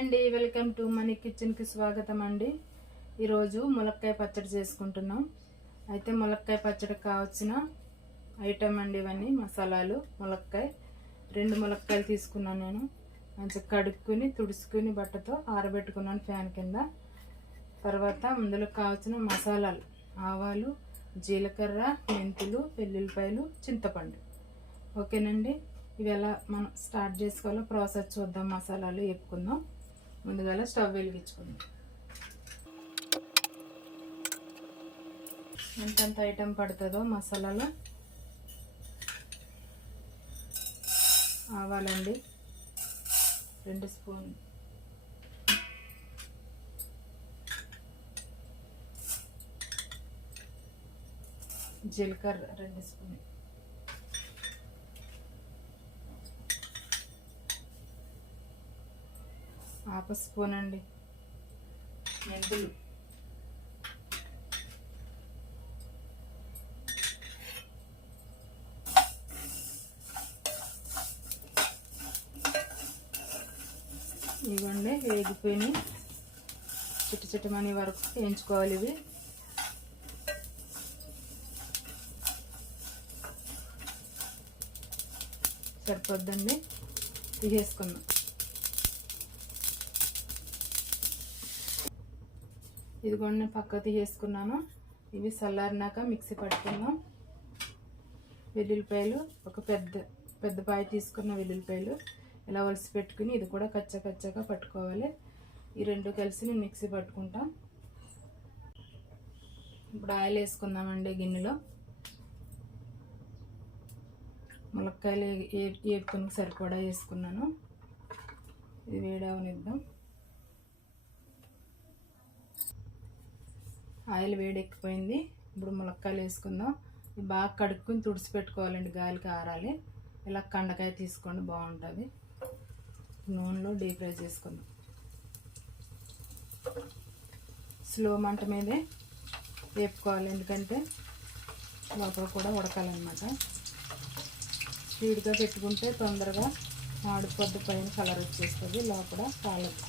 అండి, welcome to money కిచెన్కి స్వాగతం అండి. ఈరోజు ములక్కాయ పచ్చడి చేసుకుంటున్నాం. అయితే ములక్కాయ పచ్చడికి కావాల్సిన ఐటమ్ అండి ఇవన్నీ మసాలాలు. ములక్కాయ 2 ములక్కాయలు తీసుకున్నాను నేను. మంచిగా కడుక్కుని తుడుచుకుని బట్టతో ఆరబెట్టుకున్నాను ఫ్యాన్ కింద. తర్వాత అందులో కావాల్సిన మసాలాలు ఆవాలు, జీలకర్ర, మెంతులు, వెల్లుల్లిపాయలు, చింతపండు. ఓకేనండి, ఇవి ఎలా మనం స్టార్ట్ చేసుకోవాలో ప్రాసెస్ చూద్దాం. మసాలాలు వేపుకుందాం. ముందుగా స్టవ్ వెలిగించుకుందాం. ఎంతెంత ఐటెం పడుతుందో మసాలాలో ఆవాలండి 2 స్పూన్లు, జీలకర్ర 2 స్పూన్లు, ½ స్పూన్ అండి మెంతులు, ఇవ్వండి వేగిపోయినాయి. చిట్టమని వరకు వేయించుకోవాలి. ఇవి సరిపోద్దండి, తీసేసుకుందాం. ఇదిగోండి పక్క తీసేసుకున్నాను. ఇవి చల్లారినాక మిక్సీ పట్టుకుందాం. వెల్లుల్లిపాయలు ఒక పెద్ద పాయ తీసుకున్న వెల్లుల్లిపాయలు ఇలా వలిసి పెట్టుకుని ఇది కూడా కచ్చగా పట్టుకోవాలి. ఈ 2 కలిసి నేను మిక్సీ పట్టుకుంటాం. ఇప్పుడు ఆయిల్ వేసుకుందామండి గిన్నెలో. ములక్కాయలు వేపుకొని సరిపడా వేసుకున్నాను. ఇది వేడవనిద్దాం. ఆయిల్ వేడెక్కిపోయింది. ఇప్పుడు ములక్కాయలు వేసుకుందాం. ఇది బాగా కడుక్కుని తుడిచి పెట్టుకోవాలండి, గాలికి ఆరాలి. ఇలా కండకాయ తీసుకోండి, బాగుంటుంది. నూనెలో డీప్ ఫ్రై చేసుకుందాం. స్లో మంట మీదే వేపుకోవాలి, ఎందుకంటే లోపల కూడా ఉడకాలన్నమాట. స్పీడ్గా పెట్టుకుంటే తొందరగా మాడిపోద్ది, పైన కలర్ వచ్చేస్తుంది, లోపల కాలదు.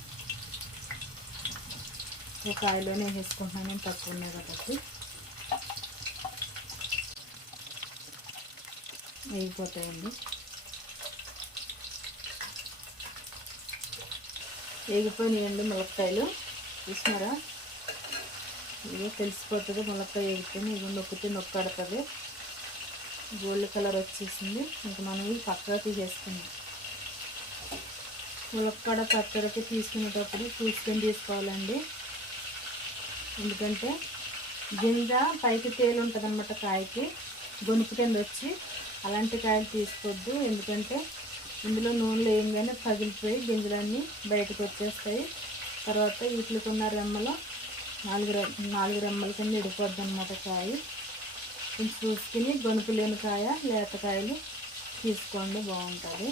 ఒక ఆయిల్లోనే వేసుకుంటున్నాను, నేను తక్కువ ఉన్నాయి కాబట్టి. వేగిపోతాయండి. వేగిపోయినాయండి ములక్కాయలు. చూసినారా, ఇదో తెలిసిపోతుంది ములక్కాయ వేగిపోయి. ఇవి నొక్కాడుతుంది, గోల్డ్ కలర్ వచ్చేసింది. ఇంకా మనం ఇవి పక్కగా తీసేసుకున్నాం. ములక్కాడ పచ్చడికి తీసుకునేటప్పుడు చూసుకొని తీసుకోవాలండి, ఎందుకంటే గింజ పైకి తేలి ఉంటుంది అన్నమాట. కాయకి గొనుపు కింద వచ్చి అలాంటి కాయలు తీసుకోవద్దు, ఎందుకంటే ఇందులో నూనెలో వేయంగానే పగిలిపోయి గింజలన్నీ బయటకు వచ్చేస్తాయి. తర్వాత వీటికి ఉన్న రెమ్మలో 4 రెమ్మల కింద విడిపోద్ది అన్నమాట కాయ. కొంచెం చూసుకుని గొనుపు లేని కాయ, లేత కాయలు తీసుకోండి, బాగుంటుంది.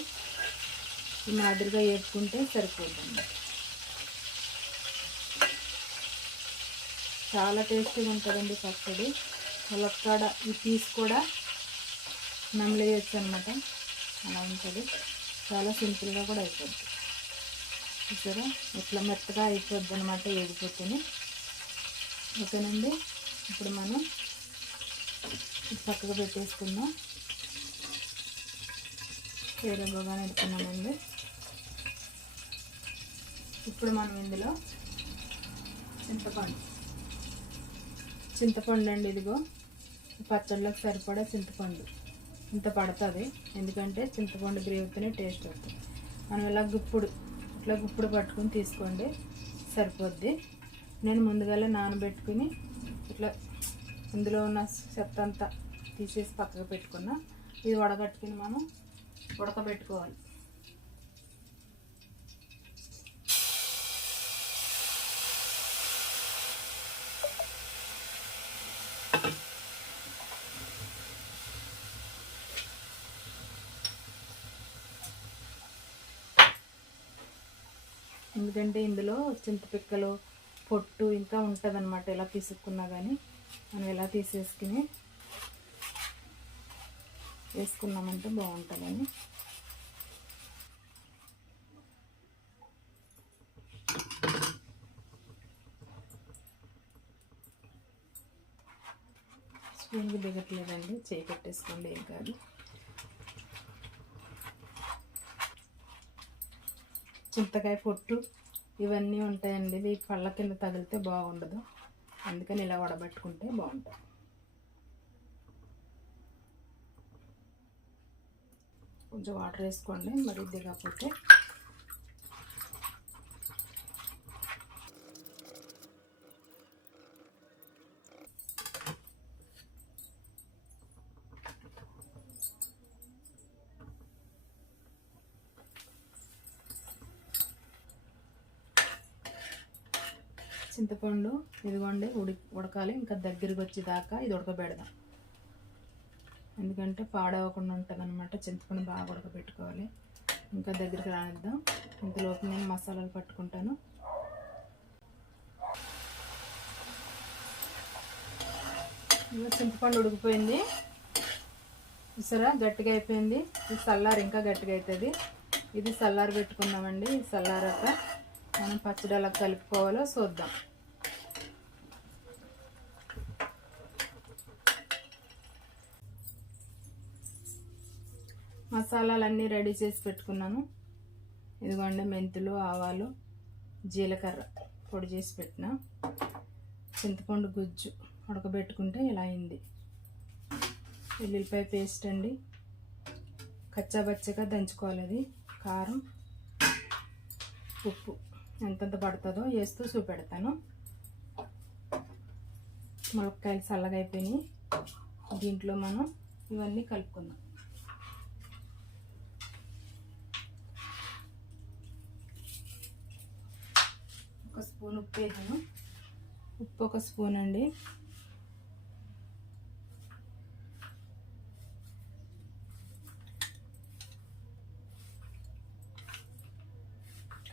ఈ మాదిరిగా వేపుకుంటే సరిపోతుంది. చాలా టేస్టీగా ఉంటుందండి పచ్చడి. ములక్కాడ ఈ పీస్ కూడా నమిలేయచ్చు అనమాట, అలా ఉంటుంది. చాలా సింపుల్గా కూడా అయిపోద్ది. చూసారా, ఇట్లా మెత్తగా అయిపోద్ది అనమాట వేగిపోతుంది. ఓకేనండి, ఇప్పుడు మనం పక్కకు పెట్టేసుకుందాం. వేరే బాగానే పెట్టుకున్నామండి. ఇప్పుడు మనం ఇందులో చింతపండు అండి, ఇదిగో పచ్చళ్ళకి సరిపడా చింతపండు ఇంత పడుతుంది, ఎందుకంటే చింతపండు గ్రేవీతోనే టేస్ట్ వస్తుంది. మనం ఇలా గుప్పుడు పట్టుకుని తీసుకోండి, సరిపోద్ది. నేను ముందుగానే నానబెట్టుకుని ఇట్లా ఇందులో ఉన్న చెత్త అంతా తీసేసి పక్కకు పెట్టుకున్నా. ఇది వడగట్టుకుని మనం ఉడకబెట్టుకోవాలి. ఎందుకంటే ఇందులో చింతపిక్కలు పొట్టు ఇంకా ఉంటుంది అన్నమాట. ఇలా పిసుక్కున్నా కానీ మనం ఇలా తీసేసుకుని వేసుకున్నామంటే బాగుంటుందని. స్పూన్కి దిగట్లేదండి, చేయి పెట్టేసుకోండి, ఏం కాదు. చింతకాయ పొట్టు ఇవన్నీ ఉంటాయండి, ఇవి పళ్ళ కింద తగిలితే బాగుండదు, అందుకని ఇలా వడబెట్టుకుంటే బాగుంటుంది. కొంచెం వాటర్ వేసుకోండి, మరి దిగకపోతే. చింతపండు ఇదిగోండి ఉడకాలి, ఇంకా దగ్గరికి వచ్చేదాకా ఇది ఉడకబెడదాం, ఎందుకంటే పాడవకుండా ఉంటుంది అనమాట. చింతపండు బాగా ఉడకబెట్టుకోవాలి, ఇంకా దగ్గరికి రానిద్దాం. ఇంతలోపు నేను మసాలాలు పట్టుకుంటాను. చింతపండు ఉడికిపోయింది, చూసారా గట్టిగా అయిపోయింది. ఇది చల్లారి ఇంకా గట్టిగా అవుతుంది. ఇది చల్లారి పెట్టుకుందామండి. చల్లారాక మనం పచ్చడి ఎలా కలుపుకోవాలో చూద్దాం. మసాలాలన్నీ రెడీ చేసి పెట్టుకున్నాను. ఇదిగోండి మెంతులు, ఆవాలు, జీలకర్ర పొడి చేసి పెట్టిన. చింతపండు గుజ్జు ఉడకబెట్టుకుంటే ఇలా అయింది. వెల్లుల్లిపాయ పేస్ట్ అండి, కచ్చాబచ్చగా దంచుకోవాలి. అది కారం, ఉప్పు ఎంతెంత పడుతుందో వేస్తూ చూపెడతాను. ములక్కాయలు చల్లగా అయిపోయినాయి. దీంట్లో మనం ఇవన్నీ కలుపుకుందాం. ఒక స్పూన్ ఉప్పు వేసాను. ఉప్పు ఒక స్పూన్ అండి.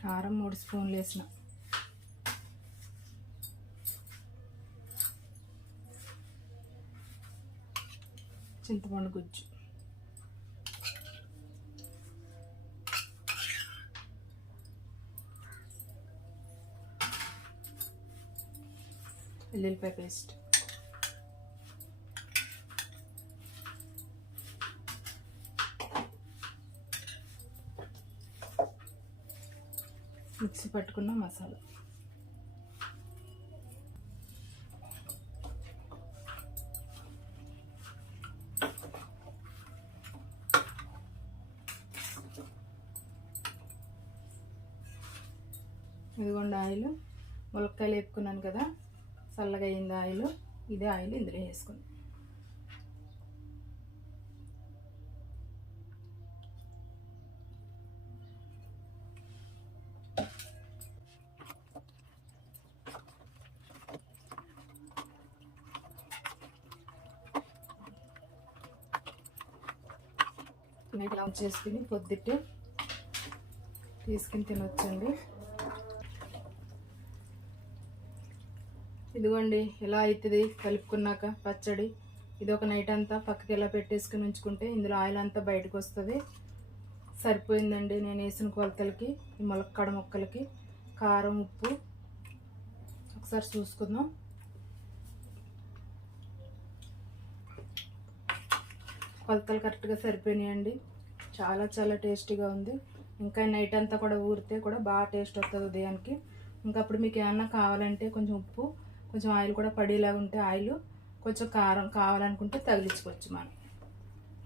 కారం 3 స్పూన్లు వేసిన. చింతపండు గుజ్జు, వెల్లుల్లిపాయ పేస్ట్, మిక్సీ పట్టుకున్న మసాలా, ఇదిగోండి ఆయిల్. ములక్కాయలు వేపుకున్నాను కదా, చల్లగా అయింది ఆయిల్. ఇదే ఆయిల్ ఇందులో వేసుకుంది. ఇట్లా చేసుకుని పొద్దుటే తీసుకుని తినొచ్చండి. ఇదిగోండి ఇలా అవుతుంది కలుపుకున్నాక పచ్చడి. ఇది ఒక నైట్ అంతా పక్కకి ఇలా పెట్టేసుకుని ఉంచుకుంటే ఇందులో ఆయిల్ అంతా బయటకు వస్తుంది. సరిపోయిందండి నేను వేసిన కొలతలకి, ఈ ములక్కాడ ముక్కలకి. కారం, ఉప్పు ఒకసారి చూసుకుందాం. కొలతలు కరెక్ట్గా సరిపోయినాయండి. చాలా చాలా టేస్టీగా ఉంది. ఇంకా నైట్ అంతా కూడా ఊరితే కూడా బాగా టేస్ట్ వస్తుంది ఉదయానికి. ఇంకా అప్పుడు మీకు ఏమన్నా కావాలంటే కొంచెం ఉప్పు, కొంచెం ఆయిల్ కూడా పడేలాగా ఉంటే ఆయిల్, కొంచెం కారం కావాలనుకుంటే తగిలించుకోవచ్చు మనం.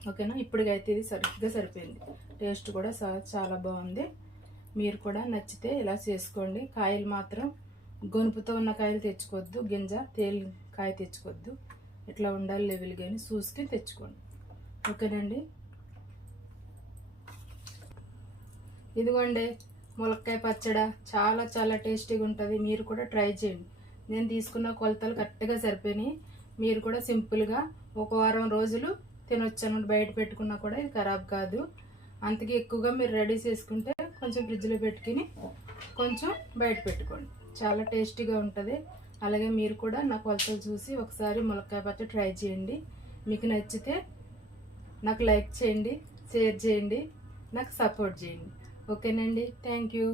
ఓకేనా? ఇప్పటికైతే ఇది సరిగ్గా సరిపోయింది. టేస్ట్ కూడా చాలా బాగుంది. మీరు కూడా నచ్చితే ఇలా చేసుకోండి. కాయలు మాత్రం గొనుపుతో ఉన్న కాయలు తెచ్చుకోవద్దు, గింజ తేలి కాయ తెచ్చుకోవద్దు. ఇట్లా ఉండాలి లెవెల్ కానీ చూసుకుని తెచ్చుకోండి. ఓకేనండి? ఇదిగోండి ములక్కాయ పచ్చడి చాలా చాలా టేస్టీగా ఉంటుంది. మీరు కూడా ట్రై చేయండి. నేను తీసుకున్న కొలతలు కరెక్ట్గా సరిపోయినాయి. మీరు కూడా సింపుల్గా ఒక వారం రోజులు తినొచ్చు అన్నమాట. బయట పెట్టుకున్నా కూడా ఇది ఖరాబ్ కాదు. అంతకి ఎక్కువగా మీరు రెడీ చేసుకుంటే కొంచెం ఫ్రిడ్జ్లో పెట్టుకుని కొంచెం బయట పెట్టుకోండి. చాలా టేస్టీగా ఉంటుంది. అలాగే మీరు కూడా నా కొలతలు చూసి ఒకసారి ములక్కాయ పచ్చడి ట్రై చేయండి. మీకు నచ్చితే నాకు లైక్ చేయండి, షేర్ చేయండి, నాకు సపోర్ట్ చేయండి. ఓకేనండి? Thank you.